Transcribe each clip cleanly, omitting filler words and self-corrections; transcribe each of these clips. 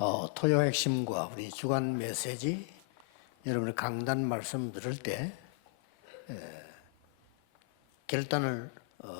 토요 핵심과 우리 주간 메시지 여러분의 강단 말씀 들을 때 결단을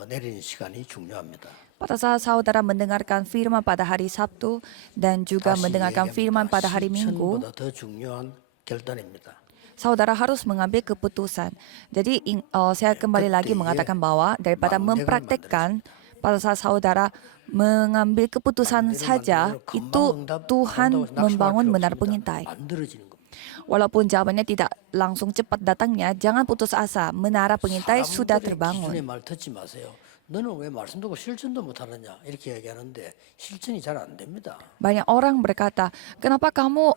내리는 시간이 중요합니다. Pada saat saudara mendengarkan firman pada hari Sabtu dan juga 다시 mendengarkan firman 얘기합니다. pada hari Minggu, 실천보다 더 중요한 결단입니다. saudara harus mengambil keputusan. Jadi saya kembali lagi mengatakan bahwa daripada mempraktekkan pada saat saudara mengambil keputusan saja, itu Tuhan membangun menara pengintai. 만들어지는 겁니다. Walaupun jawabannya tidak langsung cepat datangnya, jangan putus asa. Menara pengintai sudah 사람들의 기준의 terbangun. 말 듣지 마세요. 너는 왜 말씀 듣고 실천도 못하느냐 이렇게 얘기하는데 실천이 잘 안 됩니다. Banyak orang berkata, kenapa kamu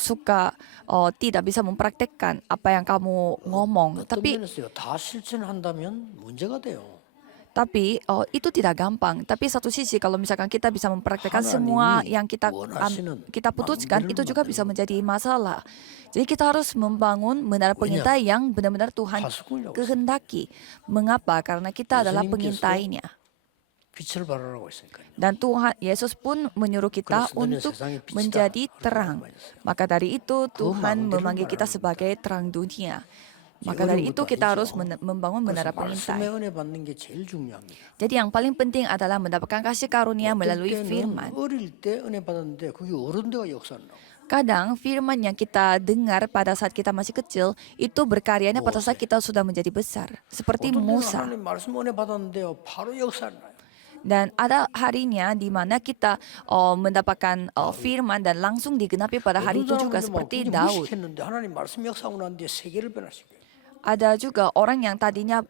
suka tidak bisa mempraktekkan apa yang kamu ngomong? 어떤 면에서요 다 실천한다면 문제가 돼요. Tapi itu tidak gampang. Tapi satu sisi kalau misalkan kita bisa mempraktekkan semua yang kita putuskan, itu juga bisa menjadi masalah. Jadi kita harus membangun menara pengintai yang benar-benar Tuhan kehendaki. Mengapa? Karena kita adalah pengintainya. 빛을 발하라고 했으니까요. Dan Tuhan Yesus pun menyuruh kita untuk menjadi terang. Maka dari itu Tuhan memanggil kita sebagai terang dunia. Maka dari itu kita harus membangun menara pengintai. 말씀의 은혜 받는 게 제일 중요합니다. Jadi yang paling penting adalah mendapatkan kasih karunia melalui firman. 어릴 때 은혜 받았는데 그게 어른 돼가 역사를 나고. Kadang firman yang kita dengar pada saat kita masih kecil itu berkaryanya pada saat kita sudah menjadi besar. Seperti Musa. 하나님 말씀 은혜 받았는데요 바로 역사를 나요. Dan ada harinya di mana kita mendapatkan firman dan langsung digenapi pada hari itu juga seperti Daud. 무식했는데 하나님 말씀 역사하고 난 뒤에 세계를 변화시켜요. Ada juga orang yang tadinya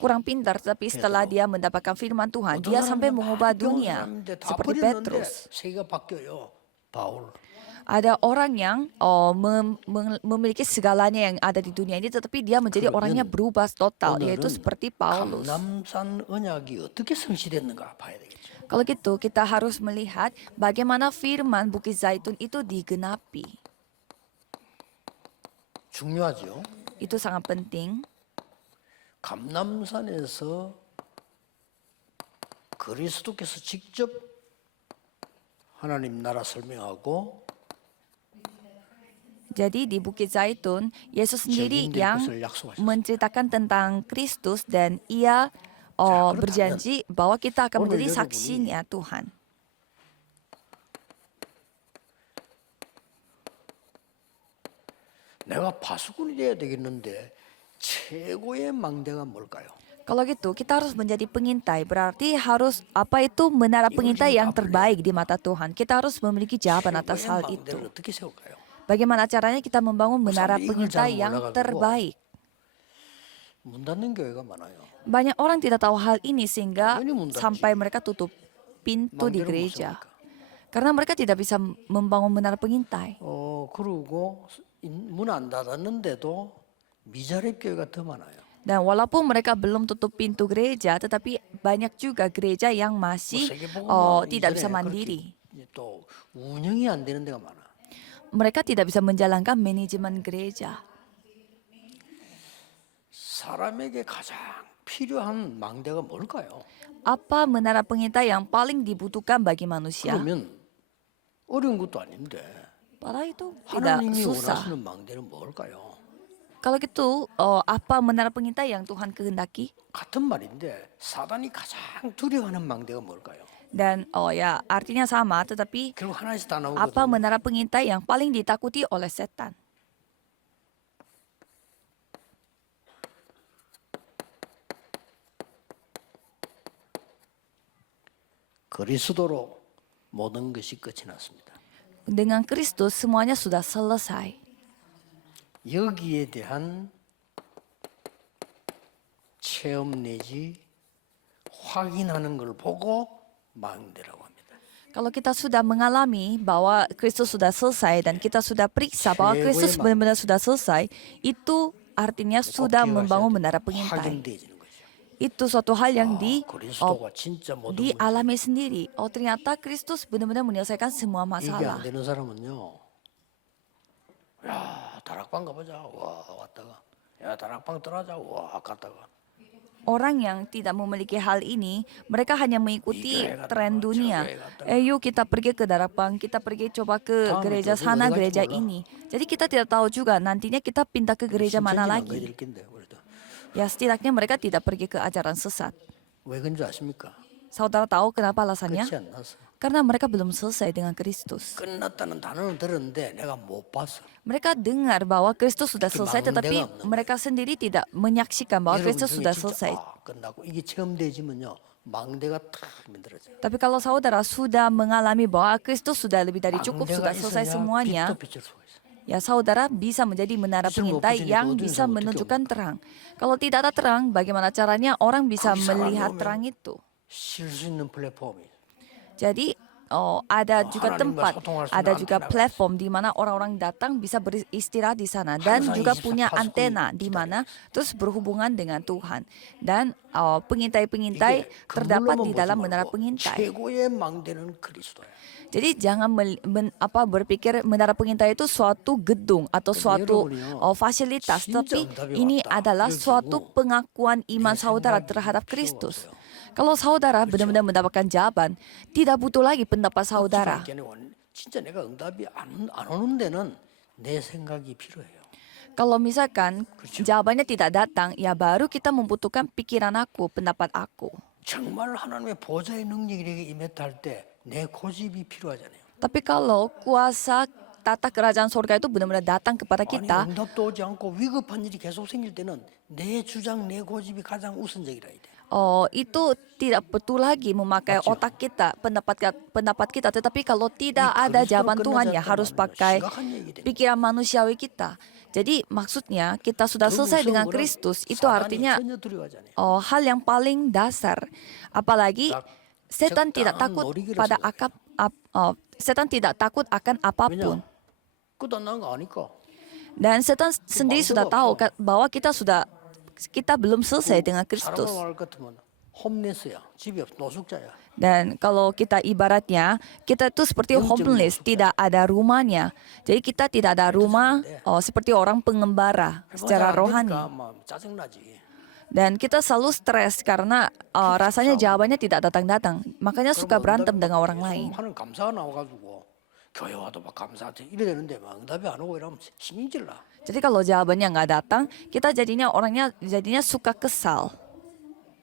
kurang pintar, tapi setelah dia mendapatkan firman Tuhan, dia sampai mengubah dunia. Seperti Petrus. 세계가 바뀌어요. 바울. Ada orang yang memiliki segalanya yang ada di dunia ini, tetapi dia menjadi orangnya berubah total, yaitu seperti Paulus. 감남산 언약이 어떻게 성취됐는가 봐야 되겠죠. Kalau gitu, kita harus melihat bagaimana firman Bukit Zaitun itu digenapi. 중요하죠. Itu sangat penting. 감남산에서 그리스도께서 직접 하나님 나라 설명하고 Jadi di Bukit Zaitun, Yesus sendiri yang menceritakan tentang Kristus dan ia berjanji bahwa kita akan menjadi saksinya Tuhan. 내가 파수꾼이 돼야 되겠는데 최고의 망대가 뭘까요? Kalau gitu, kita harus menjadi pengintai. Berarti harus apa itu menara pengintai yang terbaik di mata Tuhan. Kita harus memiliki jawaban atas hal itu. 망대를 어떻게 세울까요? Bagaimana caranya kita membangun menara pengintai yang terbaik? 문 닫는 교회가 많아요. Banyak orang tidak tahu hal ini sehingga sampai mereka tutup pintu di gereja. Karena mereka tidak bisa membangun menara pengintai. 그리고 문 안 닫았는데도 미자립 교회가 더 많아요. Dan walaupun mereka belum tutup pintu gereja, tetapi banyak juga gereja yang masih tidak bisa mandiri. 또 운영이 안 되는 데가 많아. Mereka tidak bisa menjalankan manajemen gereja. 사람에게 가장 필요한 망대가 뭘까요? Apa menara pengintai yang paling dibutuhkan bagi manusia? 그러면 어려운 것도 아닌데 Padahal itu tidak 하나님이 susah. 원하시는 망대는 뭘까요? Kalau gitu, apa menara pengintai yang Tuhan kehendaki? 같은 말인데 사단이 가장 두려워하는 망대가 뭘까요? Dan ya artinya sama, tetapi 결국 하나씩 다 나오거든요. apa menara pengintai yang paling ditakuti oleh setan? 그리스도로 모든 것이 끝이 났습니다. Dengan Kristus semuanya sudah selesai. 여기에 대한 체험 내지 확인하는 걸 보고 망대라고 합니다. Kalau kita sudah mengalami bahwa Kristus sudah selesai dan kita sudah periksa bahwa Kristus benar-benar sudah selesai, itu artinya sudah membangun menara pengintai. 확인되어지는 거죠. Itu suatu hal yang 그리스도가 진짜 모든 dialami sendiri. Oh ternyata Kristus benar-benar menyelesaikan semua 이게 masalah. 안 되는 사람은요. 야 다락방 가보자. 와 왔다가 야 다락방 떠나자. 와 갔다가 orang yang tidak memiliki hal ini, mereka hanya mengikuti tren dunia. Yuk kita pergi ke Darabang, kita pergi coba ke gereja sana, gereja ini. Jadi kita tidak tahu juga nantinya kita pindah ke gereja mana 실천지는 안 lagi. 가질 텐데 그래도 Ya setidaknya mereka tidak pergi ke ajaran sesat. 왜 그런 줄 아십니까? Saudara tahu kenapa alasannya? 끝이 안 났어. Karena mereka belum selesai dengan Kristus. 끝났다는 단어는 들었는데 내가 못 봤어. Mereka dengar bahwa Kristus sudah selesai, tetapi mereka sendiri tidak menyaksikan bahwa 여러분 Kristus 중에 sudah 진짜 selesai. 끝나고 이게 처음 되지면요 망대가 탁 만들어져요. Tapi kalau saudara sudah mengalami bahwa Kristus sudah lebih dari cukup, 망대가 sudah selesai 있어야 semuanya, 빛도 빛을 수가 있어. ya saudara bisa menjadi menara Justru pengintai walaupun yang jadi bisa bodoh, menunjukkan terang. Kalau tidak ada terang, bagaimana caranya orang bisa 거기 사람이 melihat 오면 terang itu? 쉴 수 있는 플랫폼이 Jadi ada juga 하나님과 tempat, 소통할 수 ada 있는 juga 안테나가 platform di mana orang-orang datang bisa beristirahat di sana dan 항상 juga 24 punya 파수꾼이 antena di mana terus berhubungan dengan Tuhan dan pengintai-pengintai 이게 terdapat 그물로만 di 보지 dalam menara 말고 pengintai. 최고의 망대는 그리스도야. Jadi jangan berpikir menara pengintai itu suatu gedung atau suatu 여러분이요, fasilitas, 진짜 tapi 응답이 ini 왔다. adalah 이럴 suatu 경우 pengakuan iman 내 saudara 생각이 terhadap 필요가 Kristus. 없어요. Kalau saudara benar-benar mendapatkan jawaban, tidak butuh lagi pendapat saudara. 진짜 내가 응답이 안 오는 데는 내 생각이 필요해요. Kalau misalkan jawabannya tidak datang, ya baru kita membutuhkan pikiran aku, pendapat aku. 정말 하나님의 보좌의 능력이 내게 임했다 할 때 내 고집이 필요하잖아요. Tapi kalau kuasa tata kerajaan surga itu benar-benar datang kepada 아니 kita, 응답도 오지 않고 위급한 일이 계속 생길 때는 내 주장, 내 고집이 가장 우선적이라 돼. itu tidak betul lagi memakai 맞죠? otak kita, pendapat kita. Tetapi kalau tidak ada jawaban Tuhan, ya harus pakai pikiran manusiawi kita. Jadi maksudnya kita sudah selesai dengan Kristus, itu artinya hal yang paling dasar. Apalagi setan tidak takut pada setan tidak takut akan apapun. 끝난 거 아니까. Dan setan sendiri sudah tahu bahwa kita belum selesai dengan Kristus. 사람을 말 같으면 홈레스야. 집이 없 노숙자야. Dan kalau kita ibaratnya, kita itu seperti homeless, tidak ada rumahnya. Jadi kita tidak ada rumah seperti orang pengembara secara rohani. 짜증나지. Dan kita selalu stres karena rasanya jawabannya tidak datang-datang. Makanya suka berantem dengan orang lain. 하는 감사가 나와가지고 교회 와도 막 감사하지 이래 되는데 막 응답이 안 오고 이러면 신경질나. Jadi kalau jawabannya nggak datang, kita jadinya suka kesal.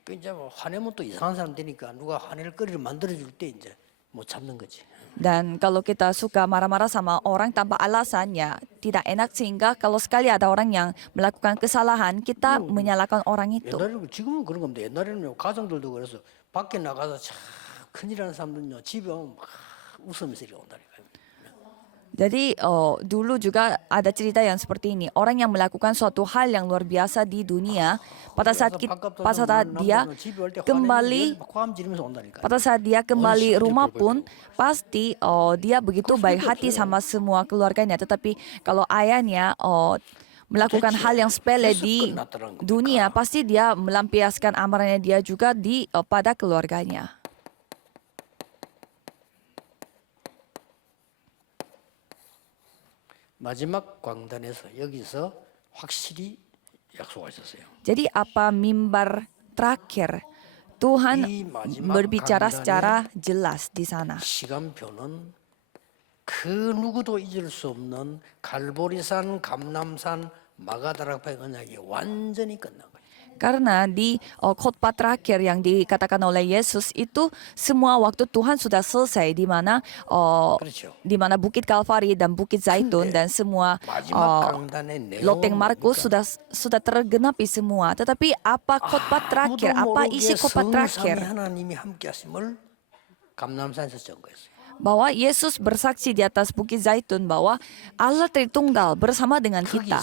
그 이제 뭐 화내면 또 이상한 사람 되니까 누가 화낼 거리를 만들어줄 때 이제 못 참는 거지. Dan kalau kita suka marah-marah sama orang tanpa alasan, ya tidak enak, sehingga kalau sekali ada orang yang melakukan kesalahan, kita menyalahkan orang itu. 옛날에는 지금은 그런 겁니다. 옛날에는 가정들도 그래서 밖에 나가서 참 큰일하는 사람들은요 집에 오면 막 웃으면서 이렇게 온다니까요. Jadi dulu juga ada cerita yang seperti ini. Orang yang melakukan suatu hal yang luar biasa di dunia, pada saat dia kembali rumah pun pasti dia begitu baik hati sama semua keluarganya. Tetapi kalau ayahnya melakukan hal yang sepele di dunia, pasti dia melampiaskan amarahnya dia juga pada keluarganya. 마지막 광단에서 여기서 확실히 약속하셨어요. Jadi apa mimbar terakhir Tuhan berbicara secara jelas di sana. 시간표는 그 누구도 잊을 수 없는 갈보리산, 감람산, 마가다락파의 언약이 완전히 끝난 거예요. Karena di khotbah terakhir yang dikatakan oleh Yesus itu semua waktu Tuhan sudah selesai, di mana Bukit Kalvari dan Bukit Zaitun dan semua loteng Markus sudah tergenapi semua. Tetapi apa khotbah terakhir? Apa isi khotbah terakhir? Bahwa Yesus bersaksi di atas Bukit Zaitun bahwa Allah Tritunggal bersama dengan kita.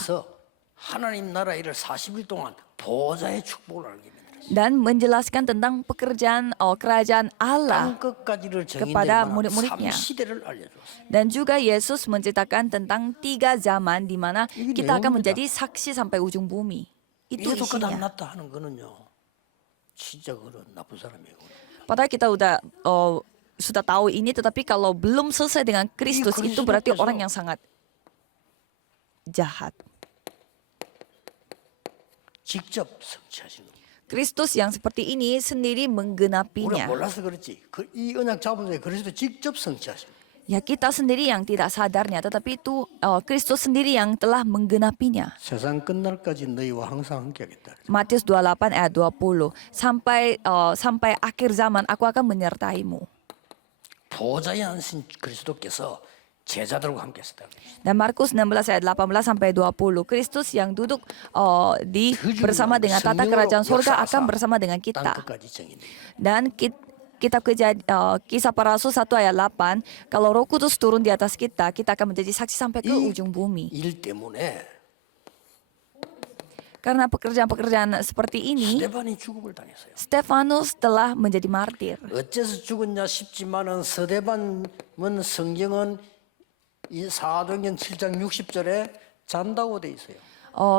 하나님 나라 일을 40일 동안 보좌의 축복을 알게 만들었어요. Dan menjelaskan tentang pekerjaan kerajaan Allah kepada murid-muridnya. Dan juga Yesus menceritakan tentang 3 zaman di mana kita akan menjadi saksi sampai ujung bumi. Itu isinya. Padahal kita sudah tahu ini, tetapi kalau belum selesai dengan Kristus, itu berarti orang yang sangat jahat. Kristus yang seperti ini sendiri 우리가 menggenapinya. 몰라서 그렇지. 이 언약 잡은 자에 그리스도 직접 성취하십니다. Ya kita sendiri yang tidak sadarnya, tetapi itu Kristus sendiri yang telah menggenapinya. 세상 끝날까지 너희와 항상 함께하겠다. Matius 28 ayat 20. Sampai akhir zaman aku akan menyertaimu. 보좌에 앉으신 그리스도께서 제자들과 함께 했다. Dan Markus 16 ayat 18 sampai 20. Kristus yang duduk bersama dengan tata kerajaan surga akan bersama dengan kita. 땅끝까지 정인돼. Dan kitab Kisah Para Rasul 1 ayat 8, kalau Roh Kudus turun di atas kita, kita akan menjadi saksi sampai ke ujung bumi. 일 때문에 Karena pekerjaan-pekerjaan seperti ini, 스데반이 죽음을 당했어요. Stefanus telah menjadi martir. 어째서 죽었냐 싶지만은 스데반은 성경은 이 사도행전 7장 60절에 잔다고 돼 있어요.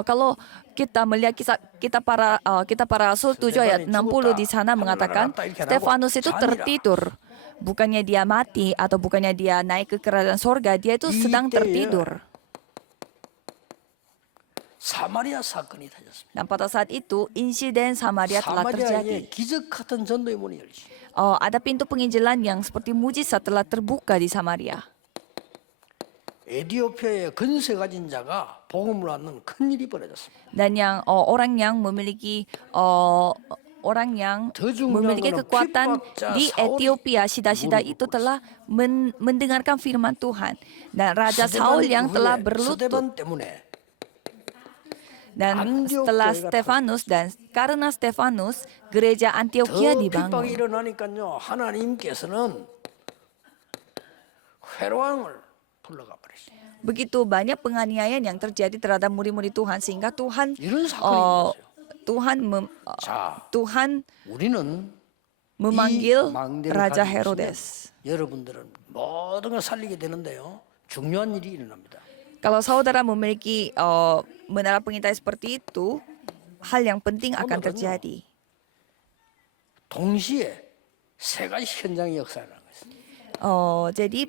Kalau kita melihat kita para Rasul 7 ayat 60 di sana mengatakan Stefanus itu tertidur. Bukannya dia mati atau bukannya dia naik ke kerajaan sorga, dia itu sedang tertidur. 사마리아 사건이 터졌습니다. Dan pada saat itu insiden Samaria telah terjadi. 사마리아에 기적 같은 전도의 문이 열리시. Ada pintu penginjilan yang seperti mujizat telah terbuka di Samaria. 에티오피아의 근세 가진 자가 복음을 받는 큰 일이 벌어졌습니다. Dan yang orang yang memiliki kekuatan di Ethiopia, Shida itu telah mendengarkan firman Tuhan. Dan Raja Saul yang telah berlutut. 스데반 때문에 Dan setelah Stefanus dan karena Stefanus, gereja Antioquia 더 핍박이 dibangun. 일어나니까요. 하나님께서는 회로왕을 불러가 버리시죠. Begitu banyak penganiayaan yang terjadi terhadap murid-murid Tuhan sehingga Tuhan 이런 사건이 일어났어요. 자, Tuhan 우리는 memanggil 이 망대를 Raja 가지고 Herodes. 있으면 여러분들은 모든 걸 살리게 되는데요. 중요한 일이 일어납니다. Kalau saudara memiliki menara pengintai seperti itu, hal yang penting akan terjadi. 동시에 세 가지 현장의 역사를 하고 있습니다. Jadi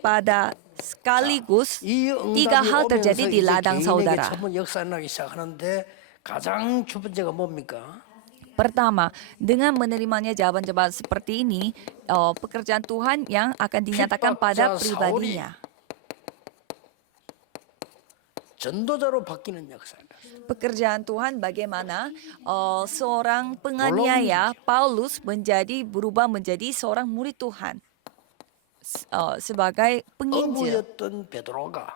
pada sekaligus 이 tiga 응답이 hal 오면서 terjadi di 이제 ladang 개인에게 saudara. 전부 역사를 나기 시작하는데 가장 첫 번째가 뭡니까? Pertama, dengan menerimanya jawaban-jawaban seperti ini, pekerjaan Tuhan yang akan dinyatakan pada pribadinya. 전도자로 바뀌는 역사입니다. Pekerjaan Tuhan bagaimana seorang penganiaya Paulus berubah menjadi seorang murid Tuhan sebagai penginjil. 어부였던 베드로가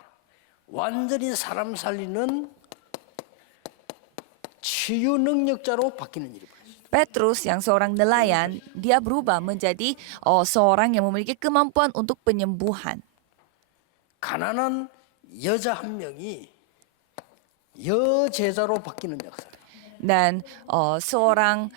완전히 사람 살리는 치유 능력자로 바뀌는 일이 벌어졌어요. Petrus yang seorang nelayan, dia berubah menjadi seorang yang memiliki kemampuan untuk penyembuhan. 가난한 여자 한 명이 여제자로 바뀌는 역사. Dan seorang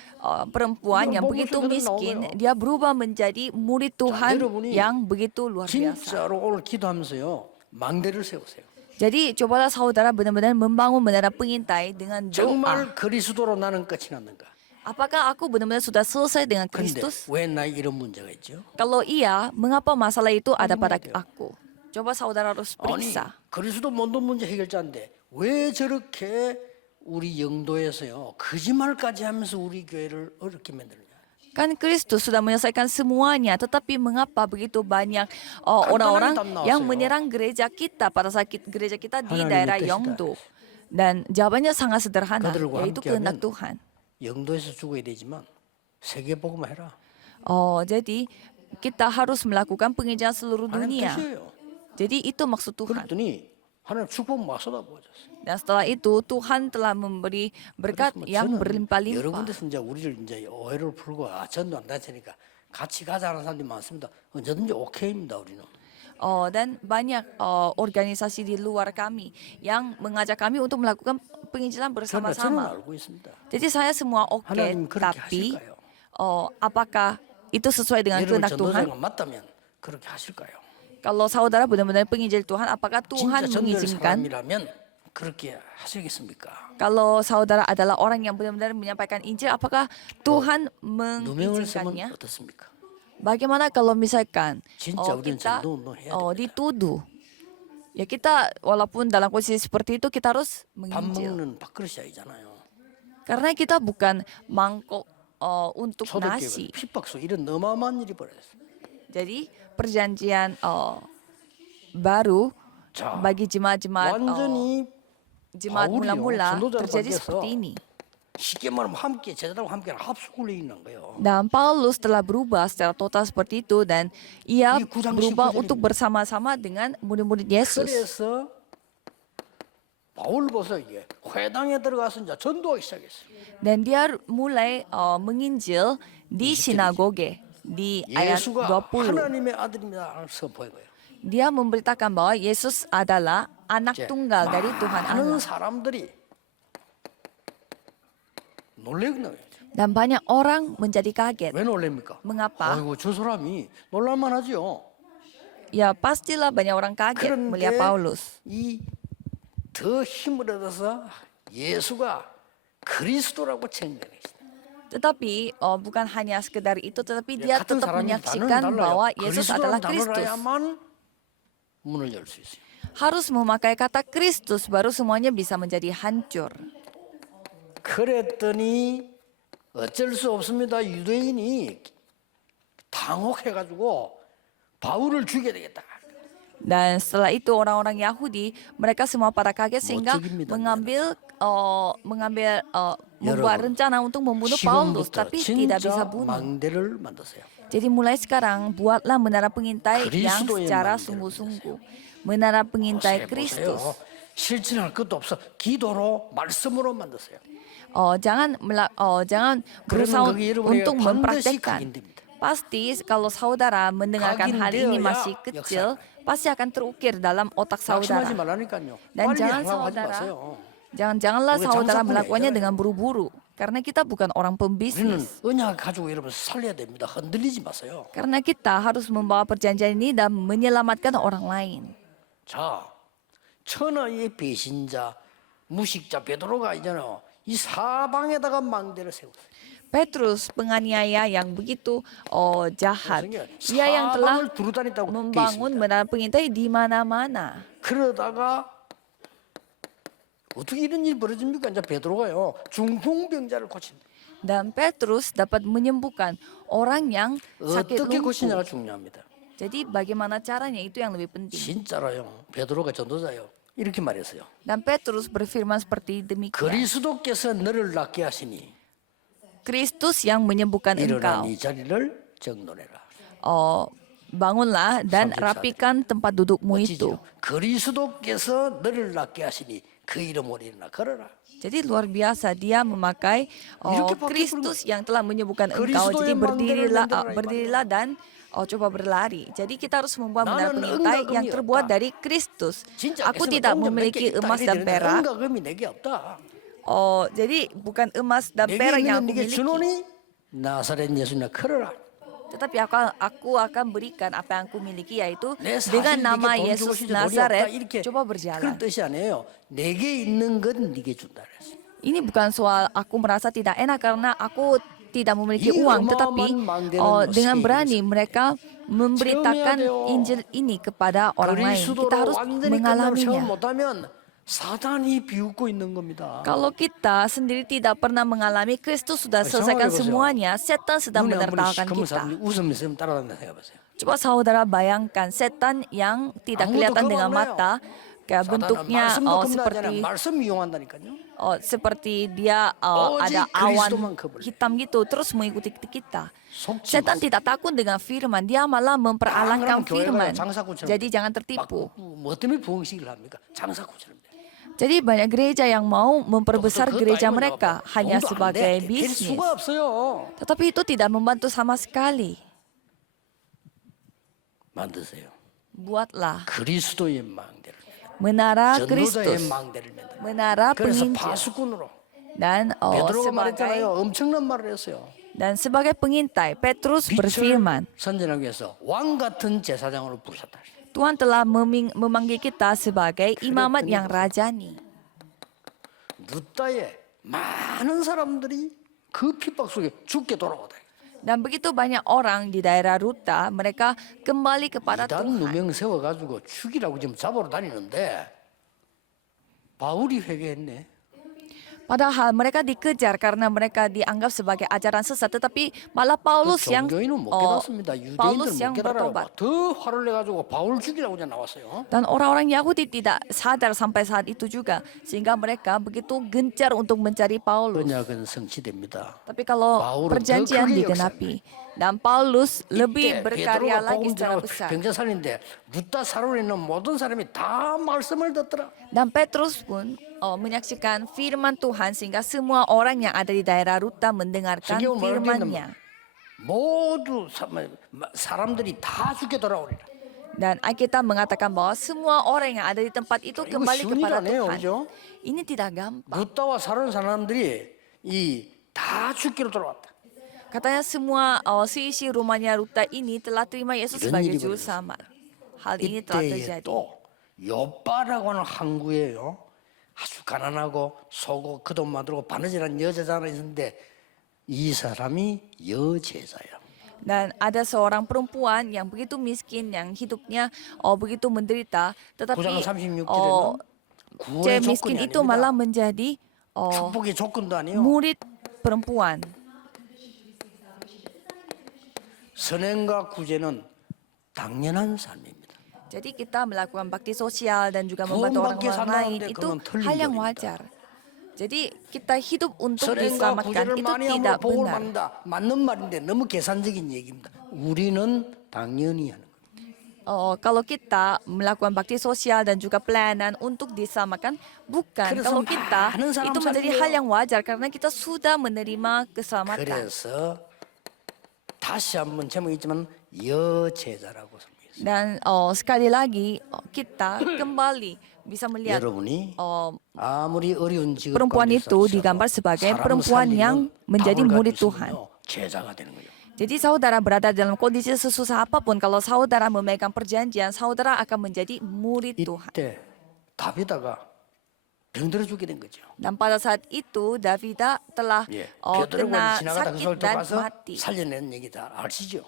perempuan yang begitu miskin, dia berubah menjadi murid Tuhan yang begitu luar biasa. 진짜로 오늘 기도하면서요. 망대를 세우세요. Jadi cobalah saudara benar-benar membangun menara pengintai dengan doa. 정말 그리스도로 나는 끝이 났는가? Apakah aku benar-benar sudah selesai dengan 근데 Kristus? 왜 나에 이런 문제가 있죠? Kalau iya, mengapa masalah itu ada pada aku? Coba saudara harus 아니 periksa. 그리스도 모든 문제 해결자인데 왜 저렇게 우리 영도에서요 거짓말까지 하면서 우리 교회를 어렵게 만드느냐? Kan Kristus sudah menyelesaikan semuanya, tetapi mengapa begitu banyak orang-orang yang menyerang gereja kita pada saat gereja kita di daerah Yongdo? Dan jawabannya sangat sederhana, yaitu kehendak Tuhan. 영도에서 죽어야 되지만 세계 복음만 해라. Jadi kita harus melakukan penginjilan seluruh 하나님 dunia. 뜻이에요. Jadi itu maksud Tuhan. 그랬더니 하나님 축복 막 쏟아부어졌어요. Dan setelah itu Tuhan telah memberi berkat yang 여러 berlimpah-limpah. 군데서 이제 우리를 이제 오해를 풀고 전도 안 다치니까 같이 가자 하는 사람들이 많습니다. 언제든지 오케이입니다 우리는. Dan banyak organisasi di luar kami yang mengajak kami untuk melakukan penginjilan 저는 bersama-sama. 알고 있습니다. Jadi saya semua oke, 하나님 그렇게 tapi 하실까요? apakah itu sesuai dengan 여러분 kehendak Tuhan? 전도자가 맞다면 그렇게 하실까요? Kalau saudara benar-benar penginjil Tuhan, apakah Tuhan 진짜 전도할 mengizinkan? 사람이라면 그렇게 하시겠습니까? Kalau saudara adalah orang yang benar-benar menyampaikan Injil, apakah Tuhan 누명을 쓰면 mengizinkannya? 어떻습니까? Bagaimana kalau misalkan 진짜 우리는 kita 전도 운동 해야 됩니다. dituduh? Ya kita walaupun dalam posisi seperti itu kita harus 밥 menginjil. 먹는 밥그릇이 아니잖아요. Karena kita bukan mangkok untuk 초대교회 nasi. 핍박 속 이런 어마어마한 일이 벌어졌어요. Jadi perjanjian baru 자, bagi jemaat-jemaat 완전히 jemaat 바울이요, mula-mula 전도자를 terjadi 밖에서 seperti ini. 쉽게 말하면 함께 제자들과 함께 합숙훈련이 있는 거예요. Dan Paulus telah berubah secara total seperti itu dan ia Ini kudang berubah simpuler입니다. untuk bersama-sama dengan murid-murid Yesus. 그래서 바울 보서 이게 회당에 들어가서 이제 전도하기 시작했어요. Dan dia mulai menginjil di sinagoge di ayat 예수가 20. 하나님의 아들입니다. 선포한 거예요. Dia memberitakan bahwa Yesus adalah anak 이제 tunggal dari Tuhan 많은 Allah. 사람들이 놀래는 거예요. Dan banyak orang menjadi kaget. 왜 놀랍니까? Mengapa? 아이고 저 사람이 놀랄만하지요. Ya pastilah banyak orang kaget melihat 그런데 Paulus. 이 더 힘을 얻어서 예수가 그리스도라고 증명했어요. Tetapi bukan hanya sekedar itu, tetapi dia 같은 tetap 사람이 menyaksikan 단어는 bahwa 달라요. Yesus adalah 그리스도라는 Kristus. 단어라야만 문을 열 수 있어요. Harus memakai kata Kristus baru semuanya bisa menjadi hancur. 그랬더니 어쩔 수 없습니다. 유대인이 당혹해가지고 바울을 죽여야 되겠다. Dan setelah itu orang-orang Yahudi mereka semua pada kaget sehingga 죽입니다. membuat rencana untuk membunuh Paulus, 지금부터 tapi tidak bisa 진짜 bunuh. 망대를 만드세요. Jadi mulai sekarang buatlah menara pengintai yang 그리스도의 secara 망대를 sungguh-sungguh. Menara pengintai Kristus. 실천할 것도 없어. 기도로 말씀으로 만드세요. Jangan berusaha 거기 여러분이 untuk 반드시 mempraktekkan. 각인됩니다. Pasti kalau saudara mendengarkan hal ini 각인되어야 masih kecil, pasti akan terukir dalam otak saudara. 낙심하지 말라니까요. Dan 빨리 jangan 하려고 하지 saudara, 마세요. janganlah 우리 saudara 장사꾼이에요. melakukannya dengan buru-buru. Karena kita bukan orang 우리는 pembisnis. 언약 가지고 여러분 살려야 됩니다. 흔들리지 마세요. Karena kita harus membawa perjanjian ini dan menyelamatkan orang lain. 자, 천하의 배신자, 무식자 베드로가 있잖아요. 이 사방에다가 망대를 세웠어요. Petrus, penganiaya yang begitu jahat, 그래서 ia yang telah 사방을 두루다녔다고 돼 membangun 있습니다. menara pengintai di mana-mana. 그러다가 어떻게 이런 일이 벌어집니까? 이제 베드로가요 중풍병자를 고친다. Dan Petrus dapat menyembuhkan orang yang sakit 어떻게 고치냐가 lumpuh. 중요합니다. Jadi bagaimana caranya itu yang lebih penting. 진짜로요. 베드로가 전도자요. 이렇게 말했어요. Dan Petrus berfirman seperti demikian. 그리스도께서 너를 낫게 하시니 Kristus yang menyembuhkan 일어나 engkau. 네 자리를 정돈해라. Bangunlah dan 34. rapikan tempat dudukmu itu. 멋지죠? 그리스도께서 너를 낫게 하시니 그 이름으로 일어나 걸어라. Jadi luar biasa dia memakai 이렇게 바뀌어 Kristus yang telah menyembuhkan engkau. 그리스도의 Jadi 망대를 만들어라, berdirilah dan coba berlari. Jadi kita harus membuat menara 나는 pengintai yang 은가금이 terbuat 없다. dari Kristus. 진짜 Aku 겠으면 tidak 동전 몇 memiliki 개 있다 emas 이래 dan 되는데 perak. 은가금이 내게 없다. Jadi bukan emas dan 내게 perak yang 있는 aku 네게 miliki. 주노니 나사렛 예수나 걸어라. Tetapi aku akan berikan apa yang aku miliki, yaitu 내 dengan 사실 nama 네게 돈 주고 Yesus 싶지 돈이 없다 Nazaret. 이렇게 Coba 그런 berjalan. 뜻이 아니에요. 내게 있는 건 네게 준다 그랬어. Ini bukan soal aku merasa tidak enak karena aku tidak memiliki 이 uang, tetapi 어마어마한 망대는 dengan 세계에서 berani mereka memberitakan 체험해야 돼요. Injil ini kepada orang lain. Kita 그리스도로 harus 완전히 끝나고 체험 mengalaminya. 못하면 사단이 비웃고 있는 겁니다. Kalau kita sendiri tidak pernah mengalami Kristus sudah selesaikan 생각해보세요. semuanya, setan sedang 눈에 안 보이는 menertawakan 시커먼 kita. 사람들이 웃으면서 따라다닌다 생각해보세요. Coba saudara bayangkan setan yang tidak 아무도 kelihatan 겁 dengan 안 나요. mata, kayak 사단은 bentuknya 말씀도 seperti 겁나잖아요. 말씀 이용한다니까요. seperti dia 오직 ada awan 그리스도만 겁을 hitam gitu terus mengikuti kita. 속지 Setan 마세요. tidak takut dengan firman, dia malah memperalatkan 그러면 교회가 firman. 장사꾼처럼 Jadi jangan 막 tertipu. 뭐 때문에 부흥식을 합니까? 장사꾼처럼. Jadi banyak gereja yang mau memperbesar 그것도 gereja 아니고 mereka hanya 돈도 안 sebagai 돼. 될 bisnis. 수가 없어요. Tetapi itu tidak membantu sama sekali. 만드세요. Buatlah 그리스도의 망대를. menara 전도자의 Kristus, 망대를 만들어. menara 그래서 penginjil, 파수꾼으로 dan 베드로가 sebagai 말했잖아요. 엄청난 말을 했어요. pengintai Petrus 빛을 berfirman, 선전하기 위해서 왕 같은 제사장으로 부르셨다. Tuhan telah memanggil kita sebagai imamat yang rajani. 루다에 많은 사람들이 그 핍박 속에 죽게 돌아오다. Dan begitu banyak orang di daerah Ruta, mereka kembali kepada 이단 Tuhan. 누명 세워가지고 죽이라고 지금 잡으러 다니는데 바울이 회개했네. Padahal mereka dikejar karena mereka dianggap sebagai ajaran sesat, tetapi malah Paulus yang 종교인은 못 oh, 깨닫습니다. Paulus 유대인들은 못 yang 깨달아요. bertobat. 더 화를 내가지고 바울 죽이라고 이제 나왔어요. Dan orang-orang Yahudi tidak sadar sampai saat itu juga, sehingga mereka begitu gencar untuk mencari Paulus. 언약은 성취됩니다. Tapi kalau Paulus perjanjian 더 크게 digenapi dan Paulus lebih 이때 berkarya 베드로가 lagi 복음 secara 전하고 besar. 병자살인데 루다 사론에 있는 모든 사람이 다 말씀을 듣더라. Dan Petrus pun menyaksikan firman Tuhan sehingga semua orang yang ada di daerah Ruta mendengarkan 성경은 뭐라고 firman-Nya. 모두 사람들이 다 죽게 돌아오리라. Dan Alkitab mengatakan bahwa semua orang yang ada di tempat itu 이거 kembali 쉬운 일 kepada 아니에요, Tuhan. 그죠? Ini tidak gampang. 루다와 사론 사람들이 이 다 죽기로 돌아왔다. Katanya semua seisi rumahnya Ruta ini telah terima Yesus 이런 sebagai 일이 juru 벌어졌어요. selamat. Hal ini telah 이때에 terjadi. 또 요빠라고 하는 항구에요. 아주 가난하고 속고 그 돈 만들고 바느질한 여자가 하나 있는데 이 사람이 여제자예요. Dan ada seorang perempuan yang begitu miskin, yang hidupnya begitu menderita, tetapi 9장 36절에는 cewek 구원의 miskin 조건이 itu malah 아닙니다. menjadi 축복의 조건도 아니에요. murid perempuan. 선행과 구제는 당연한 삶입니다. Jadi kita melakukan bakti sosial dan juga membantu 구원받기 orang lain 산다는데 itu 그건 틀린 hal yang 일입니다. wajar. Jadi kita hidup untuk 선행과 diselamatkan 구제를 itu 많이 tidak 하면 복을 benar. 받는다. 맞는 말인데 너무 계산적인 얘기입니다. 우리는 당연히 하는 거예요. Kalau kita melakukan bakti sosial dan juga pelayanan untuk diselamatkan, bukan. 그래서 Kalau kita 많은 사람 itu menjadi 살려요. hal yang wajar karena kita sudah menerima keselamatan. 그래서 다시 한번 제목이 있지만 여제자라고 설명했어요. Dan sekali lagi kita kembali bisa melihat 여러분이 아무리 어려운 직업 perempuan 가운데 itu 있어도 digambar sebagai 사람 perempuan 살리는 yang menjadi 답을 murid 가지고 Tuhan. 있으면요, 제자가 되는 거예요. Jadi saudara berada dalam kondisi sesusah apapun, kalau saudara memegang perjanjian, saudara akan menjadi murid Tuhan. 이때 다비다가 병들어 죽게 된 거죠. Dan pada saat itu Davida telah 예, kena 베드로가 지나가다 그 sakit 소리를 dan 가서 mati. 살려낸 얘기다 아시죠?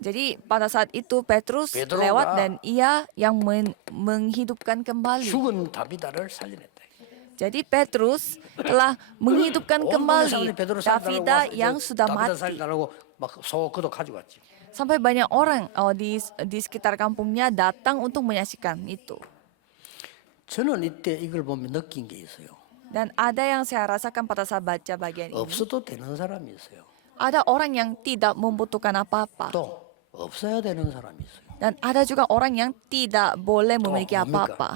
Jadi pada saat itu Petrus 베드로가 lewat dan ia yang menghidupkan kembali. 죽은 다비다를 살려냈다. Jadi Petrus telah menghidupkan 온 kembali 사람들이 베드로 Davida 살려달라고 yang 와서 sudah 다비다 mati. 살려달라고 막 소고도 가져갔죠. Sampai banyak orang di sekitar kampungnya datang untuk menyaksikan itu. 저는 이때 이걸 보면 느낀 게 있어요. Dan ada yang saya rasakan pada saat baca bagian ini. 없어도 되는 사람이 있어요. Ada orang yang tidak membutuhkan apa-apa. 또 없어야 되는 사람이 있어요. Dan ada juga orang yang tidak boleh 또 memiliki 뭡니까? apa-apa.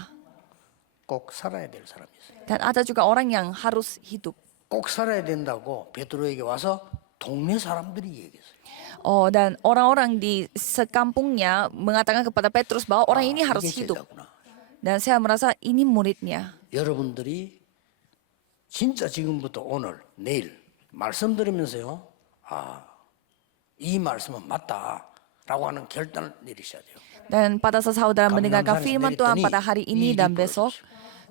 꼭 살아야 될 사람이 있어요. Dan ada juga orang yang harus hidup. 꼭 살아야 된다고 베드로에게 와서 동네 사람들이 얘기했어요. Dan orang-orang di sekampungnya mengatakan kepada Petrus bahwa orang ini harus 이게 hidup. 제자구나. Dan saya merasa ini muridnya. 여러분들이 진짜 지금부터 오늘 내일 말씀 들으면서요. 이 말씀은 맞다라고 하는 결단을 내리셔야 돼요. Dan pada saat saudara mendengarkan 감남산에서 firman Tuhan 내렸더니 pada hari ini 일이 dan besok,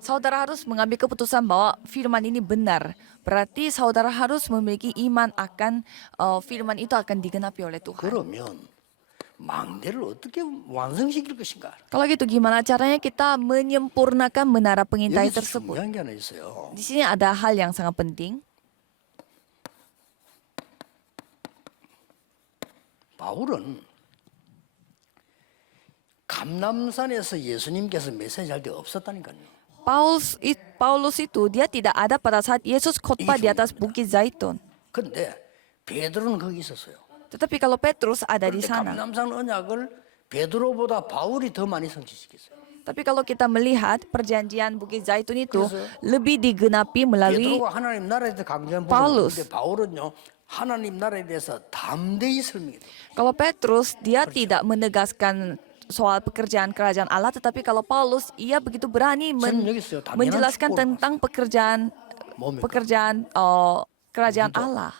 saudara harus mengambil keputusan bahwa firman ini benar. Berarti saudara harus memiliki iman akan firman itu akan digenapi oleh Tuhan. 그러면 망대를 어떻게 완성시킬 것인가? Kalau gitu gimana caranya kita menyempurnakan menara pengintai 여기서 tersebut? 중요한 게 하나 있어요. Di sini ada hal yang sangat penting. 바울은 감남산에서 예수님께서 메시지할 때 없었다니까요. Paulus itu dia tidak ada pada saat Yesus khotbah di atas Bukit Zaitun. 근데 베드로는 거기 있었어요. Tetapi kalau Petrus ada di 그런데 sana. 감남산 언약을 베드로보다 바울이 더 많이 성취시켰어요. Tapi kalau kita melihat perjanjian Bukit Zaitun itu lebih digenapi melalui 베드로가 하나님 나라에 대해서 강조한 파울루스. 부분인데 바울은요 하나님 나라에 대해서 담대히 설명해요. kalau Petrus dia tidak menegaskan soal pekerjaan kerajaan Allah, tetapi kalau Paulus ia begitu berani 저는 여기 있어요. 당연한 menjelaskan 축복을 tentang 뭡니까? pekerjaan kerajaan 우리도 Allah.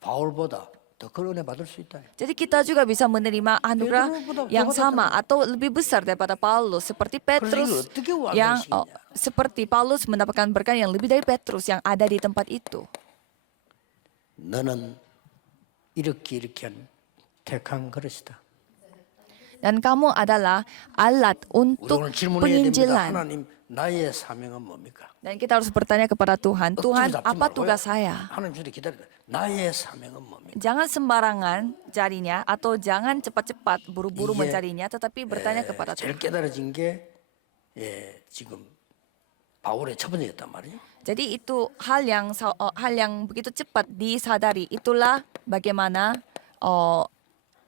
바울보다 더 큰 은혜 받을 수 있다. Jadi kita juga bisa menerima anugerah Petrus yang 더 sama atau lebih besar daripada Paulus, seperti Petrus 어떻게 yang 완성시키냐? seperti Paulus mendapatkan berkat yang lebih dari Petrus yang ada di tempat itu. 너는 이렇게 한 택한 그릇이다. Dan kamu adalah alat 우리 untuk 오늘 질문해야 됩니다. penginjilan. 하나님 나의 사명은 뭡니까? Dan kita harus bertanya kepada Tuhan, 억지로 Tuhan, 잡지 apa 말고요. tugas saya? 하나님 주리 기다려. 나의 사명은 뭡니까? Jangan sembarangan carinya atau jangan cepat-cepat buru-buru Iya. mencarinya, tetapi bertanya kepada 제일 Tuhan. 깨달아진 게 지금 바울의 첫 번째였단 말이에요. Jadi itu hal yang begitu cepat disadari. Itulah bagaimana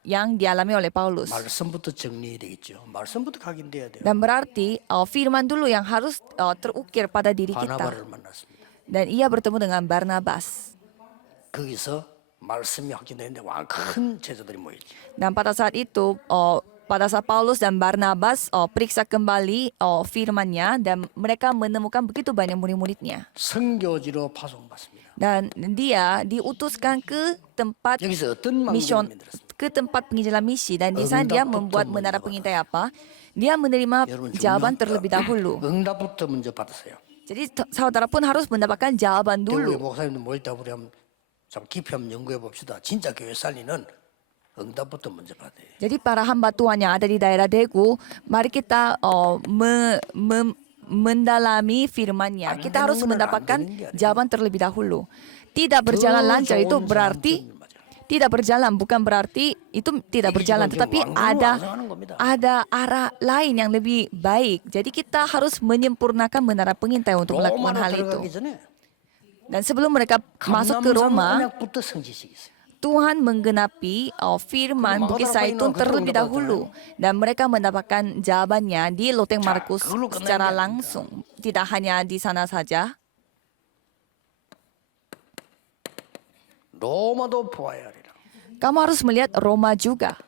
yang dialami oleh Paulus. 말씀부터 정리해야 되겠죠. 말씀부터 각인돼야 돼요. Dan berarti firman dulu yang harus terukir pada diri kita. 바나바를 만났습니다. Dan ia bertemu dengan Barnabas. 거기서 말씀이 확진되는데 큰 제자들이 모이죠. Dan pada saat itu, pada saat Paulus dan Barnabas periksa kembali firman-Nya dan mereka menemukan begitu banyak murid-muridnya. 선교지로 파송받습니다. Dan dia diutuskan ke tempat 여기서 어떤 mission, 망정을 만들었습니까? ke tempat penginjilan misi, dan di sana dia membuat menara pengintai apa? Dia menerima 여러분 jawaban terlebih dahulu. 응답부터 먼저 받으세요. Jadi saudara pun harus mendapatkan jawaban 교회 dulu. 목사님들 모였다 우리 한번 좀 깊이 한번 연구해 봅시다. 진짜 교회 살리는 응답부터 먼저 받아요. Jadi para hamba Tuhan yang ada di daerah Daegu, mari kita mendalami firman-Nya. Kita harus mendapatkan jawaban terlebih dahulu. Tidak berjalan lancar itu berarti tidak berjalan, bukan berarti itu tidak berjalan, tetapi ada arah lain yang lebih baik. Jadi kita harus menyempurnakan menara pengintai untuk melakukan hal itu. Dan sebelum mereka masuk ke Roma, 언약부터 성취식이 있어요. Tuhan menggenapi firman Bukit Zaitun terlebih dahulu, dan mereka mendapatkan jawabannya di Loteng Markus secara langsung, tidak hanya di sana saja. 로마도 보아야 하리라. Kamu harus melihat Roma juga.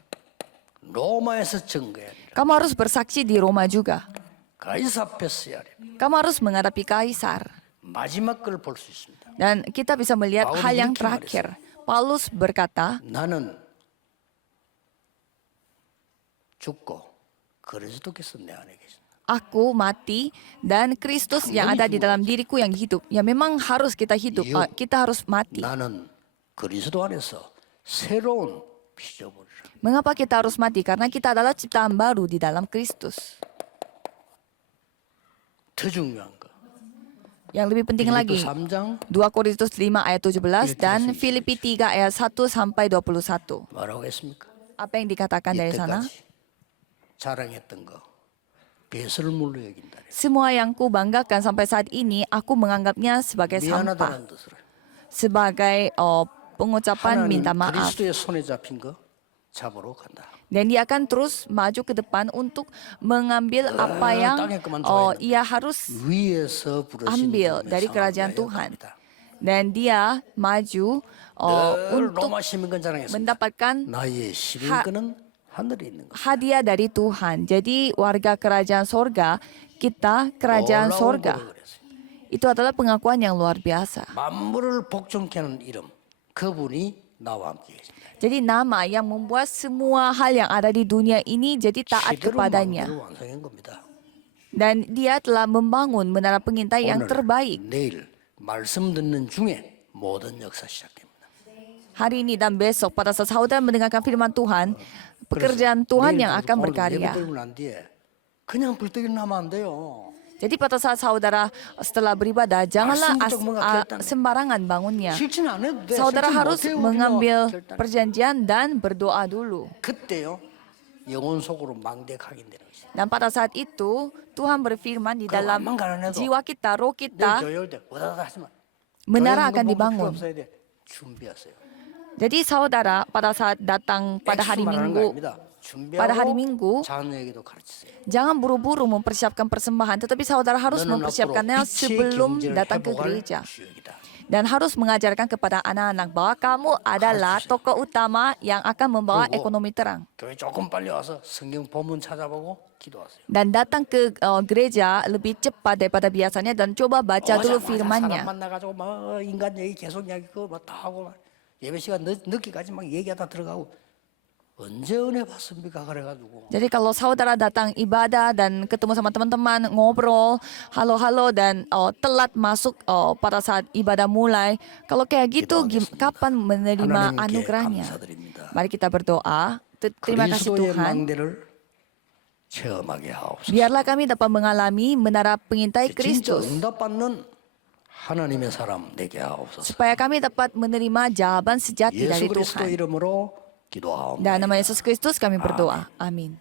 로마에서 증거해야 하리라. Kamu harus bersaksi di Roma juga. 가이사 앞에서 해야 하리라. Kamu harus menghadapi kaisar. 마지막 걸 볼 수 있습니다. Dan kita bisa melihat Paulus hal yang 이렇게 terakhir. Paulus berkata, 나는 죽고 그리스도께서 내 안에 계신다. aku mati dan Kristus yang ada di dalam diriku yang hidup. Ya memang harus kita hidup, kita harus mati. 나는 그리스도 안에서 새로운 피조물이라. Mengapa kita harus mati? Karena kita adalah ciptaan baru di dalam Kristus. 더 중요한 거. Yang lebih penting lagi, 3장 2 Korintus 5 ayat 17 dan Filipi 3 ayat 1 sampai 21. 뭐라고 했습니까? Apa yang dikatakan dari sana? 이때까지 자랑했던 거 배설물로 여긴다. Semua yang ku banggakan sampai saat ini, aku menganggapnya sebagai sampah. 미안하다는 뜻으로. Sebagai pengucapan 하나님 minta maaf. 그리스도의 손에 잡힌 거 잡으러 간다. Dan dia akan terus maju ke depan untuk mengambil apa yang ia harus 위에서 부르신 ambil dari kerajaan Tuhan. Dan dia maju untuk 로마 시민권 자랑했습니다. mendapatkan 나의 시민권은 하늘에 있는 거. hadiah dari Tuhan. Jadi warga kerajaan sorga, kita kerajaan sorga. Itu adalah pengakuan yang luar biasa. 만물을 복종케 하는 이름 그분이 나와 함께 계십니다. Jadi nama yang membuat semua hal yang ada di dunia ini jadi taat 제대로 kepadanya. 만들어 완성한 겁니다. Dan dia telah membangun menara pengintai yang 오늘 terbaik. 내일 말씀 듣는 중에 모든 역사 시작됩니다. Hari ini dan besok pada saat saudara mendengarkan firman Tuhan, pekerjaan Tuhan yang akan berkarya. 난 뒤에 그냥 불떡이 나면 안 돼요. Jadi pada saat saudara setelah beribadah, janganlah sembarangan bangunnya. 실천 안 해도 돼. Saudara 실천 harus 못해요, mengambil 우리는. 결단. perjanjian dan berdoa dulu. 그때요 영혼 속으로 망대각인되는 것이. Dan pada saat itu, Tuhan berfirman di dalam jiwa kita, roh kita, 내일 조율 때 보다다 하지만 menara akan 필요 dibangun. 없어야 돼. 준비하세요. Jadi saudara pada saat datang pada hari Minggu, 자녀에게도 가르치세요. jangan buru-buru mempersiapkan persembahan, tetapi saudara harus mempersiapkannya sebelum datang ke gereja. Dan harus mengajarkan kepada anak-anak bahwa kamu adalah tokoh utama yang akan membawa ekonomi terang. 교회 조금 빨리 와서 성경 본문 찾아보고 기도하세요. Dan datang ke gereja lebih cepat daripada biasanya dan coba baca dulu firman-Nya. 사람 만나가지고 막 인간 얘기 계속 얘기 그거 막 다 하고 막 예배 시간 늦게까지 막 얘기하다 들어가고 언제 은혜 받습니까? 그래가지고 Jadi kalau saudara datang ibadah dan ketemu sama teman-teman, ngobrol, halo-halo dan telat masuk pada saat ibadah mulai, kalau kayak gitu kapan menerima anugerahnya? 감사드립니다. Mari kita berdoa. Terima kasih 그리스도의 Tuhan. 망대를 체험하게 하옵소서. Biarlah kami dapat mengalami menara pengintai 진짜 Kristus. 응답받는 하나님의 사람 되게 하옵소서. Supaya kami dapat menerima jawaban sejati 예수 dari 그리스도 Tuhan. 이름으로 기도하옵나이다. Dan nama Yesus Kristus kami berdoa. Amin.